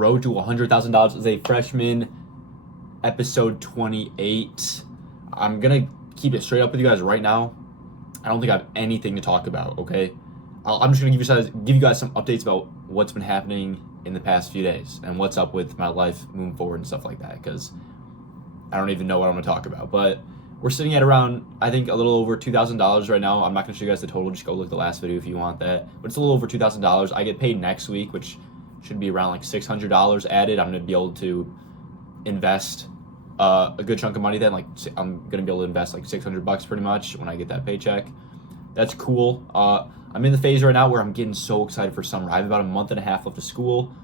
Road to $100,000 as a freshman, episode 28. I'm going to keep it straight up with you guys right now. I don't think I have anything to talk about, okay? I'm just going to give you guys some updates about what's been happening in the past few days and what's up with my life moving forward and stuff like that, because I don't even know what I'm going to talk about. But we're sitting at around, I think, a little over $2,000 right now. I'm not going to show you guys the total. Just go look at the last video if you want that. But it's a little over $2,000. I get paid next week, which should be around like $600 added. I'm going to be able to invest a good chunk of money then. Like, I'm going to be able to invest like $600 pretty much when I get that paycheck. That's cool. I'm in the phase right now where I'm getting so excited for summer. I have about a month and a half left of school.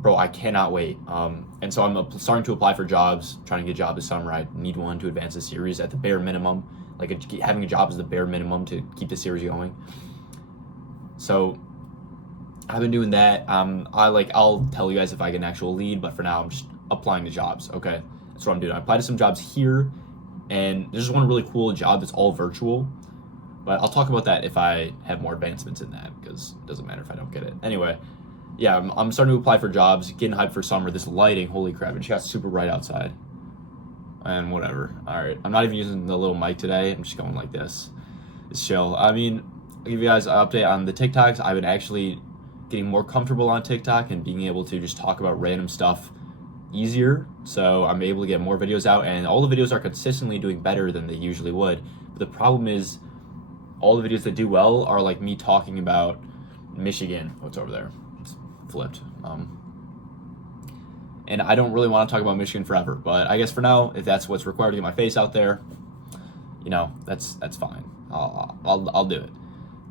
Bro, I cannot wait. And so I'm starting to apply for jobs, trying to get a job this summer. I need one to advance the series at the bare minimum. Like, having a job is the bare minimum to keep the series going. So I've been doing that. I'll tell you guys if I get an actual lead, but for now I'm just applying to jobs. Okay, that's what I'm doing. I applied to some jobs here, and there's one really cool job that's all virtual. But I'll talk about that if I have more advancements in that, because it doesn't matter if I don't get it. Anyway, yeah, I'm starting to apply for jobs, getting hyped for summer. This lighting, holy crap, it just got super bright outside. And whatever. All right, I'm not even using the little mic today. I'm just going like this. It's chill. I mean, I'll give you guys an update on the TikToks. I've been actually getting more comfortable on TikTok and being able to just talk about random stuff easier. So I'm able to get more videos out, and all the videos are consistently doing better than they usually would. But the problem is, all the videos that do well are like me talking about Michigan. What's over there? It's flipped. And I don't really want to talk about Michigan forever, but I guess for now, if that's what's required to get my face out there, you know, that's fine. I'll do it.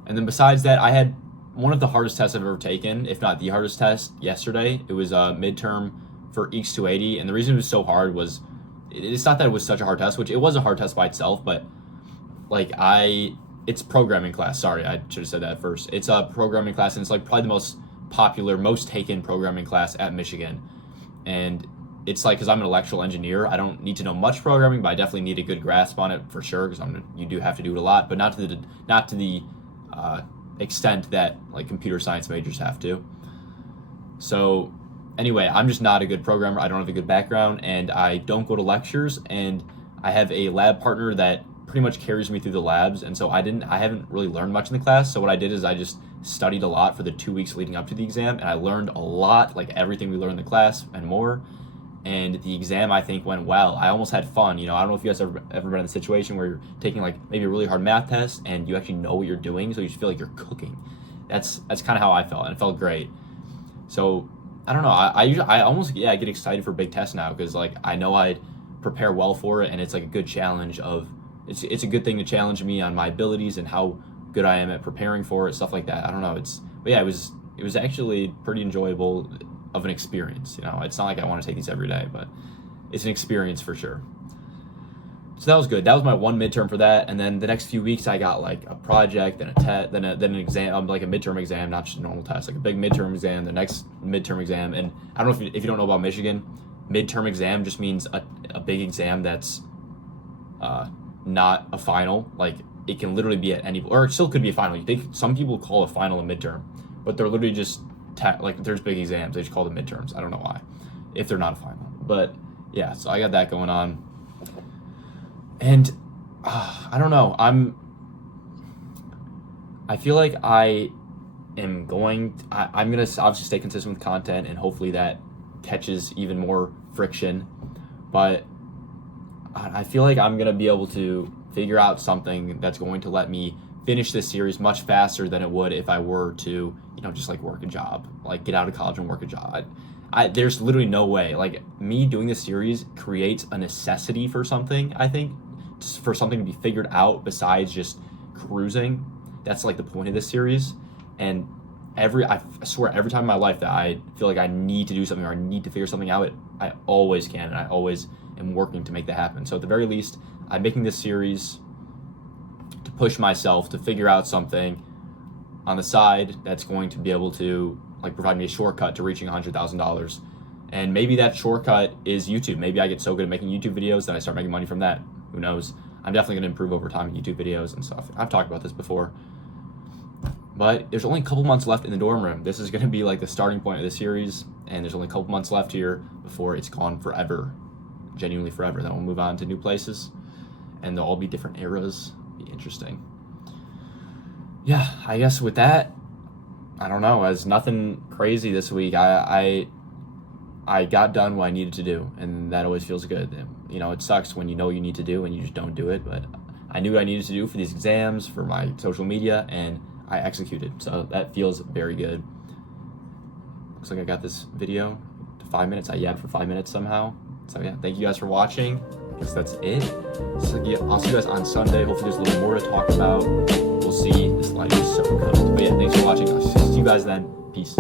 And then besides that, I had one of the hardest tests I've ever taken, if not the hardest test, yesterday. It was a midterm for EECS 280, and the reason it was so hard was, it's not that it was such a hard test, which it was a hard test by itself, but like it's programming class. Sorry, I should have said that first. It's a programming class, and it's like probably the most popular, most taken programming class at Michigan. And it's like, because I'm an electrical engineer, I don't need to know much programming, but I definitely need a good grasp on it for sure, because you do have to do it a lot, but not to the extent that like computer science majors have to. So anyway, I'm just not a good programmer. I don't have a good background, and I don't go to lectures, and I have a lab partner that pretty much carries me through the labs, and so I haven't really learned much in the class. So what I did is I just studied a lot for the 2 weeks leading up to the exam, and I learned a lot, like everything we learned in the class and more. And the exam, I think, went well. I almost had fun. You know, I don't know if you guys ever been in a situation where you're taking like maybe a really hard math test and you actually know what you're doing, so you just feel like you're cooking. That's kind of how I felt, and it felt great. So I don't know. I almost get excited for big tests now, because like I know I'd prepare well for it, and it's like a good challenge of. It's a good thing to challenge me on my abilities and how good I am at preparing for it, stuff like that. I don't know. It was actually pretty enjoyable of an experience. You know, it's not like I want to take these every day, but it's an experience for sure. So that was good. That was my one midterm for that, and then the next few weeks I got like a project, then a test, then an exam, like a midterm exam, not just a normal test, like a big midterm exam, the next midterm exam. And I don't know if you don't know about Michigan, midterm exam just means a big exam that's not a final. Like, it can literally be at any, or it still could be a final. You think some people call a final a midterm, but they're literally just like, there's big exams, they just call them midterms. I don't know why, if they're not a final. But yeah, so I got that going on, and I don't know, I feel like I'm gonna obviously stay consistent with content, and hopefully that catches even more friction, but I feel like I'm gonna be able to figure out something that's going to let me finish this series much faster than it would if I were to, you know, just like work a job, like get out of college and work a job. There's literally no way. Like, me doing this series creates a necessity for something, I think, just for something to be figured out besides just cruising. That's like the point of this series. And I swear every time in my life that I feel like I need to do something or I need to figure something out, I always can, and I always am working to make that happen. So at the very least, I'm making this series to push myself to figure out something on the side that's going to be able to like provide me a shortcut to reaching $100,000. And maybe that shortcut is YouTube. Maybe I get so good at making YouTube videos that I start making money from that. Who knows? I'm definitely going to improve over time in YouTube videos and stuff. I've talked about this before. But there's only a couple months left in the dorm room. This is going to be like the starting point of the series, and there's only a couple months left here before it's gone forever, genuinely forever. Then we'll move on to new places, and they'll all be different eras. Be interesting. Yeah, I guess with that, I don't know. It's nothing crazy this week. I got done what I needed to do, and that always feels good. You know, it sucks when you know you need to do and you just don't do it, but I knew what I needed to do for these exams, for my social media, and I executed. So that feels very good. Looks like I got this video to 5 minutes. I yabbed for 5 minutes somehow. So yeah, thank you guys for watching. I guess that's it. So yeah, I'll see you guys on Sunday. Hopefully there's a little more to talk about. We'll see. This light is so cooked. But yeah, thanks for watching. I'll see you guys then. Peace.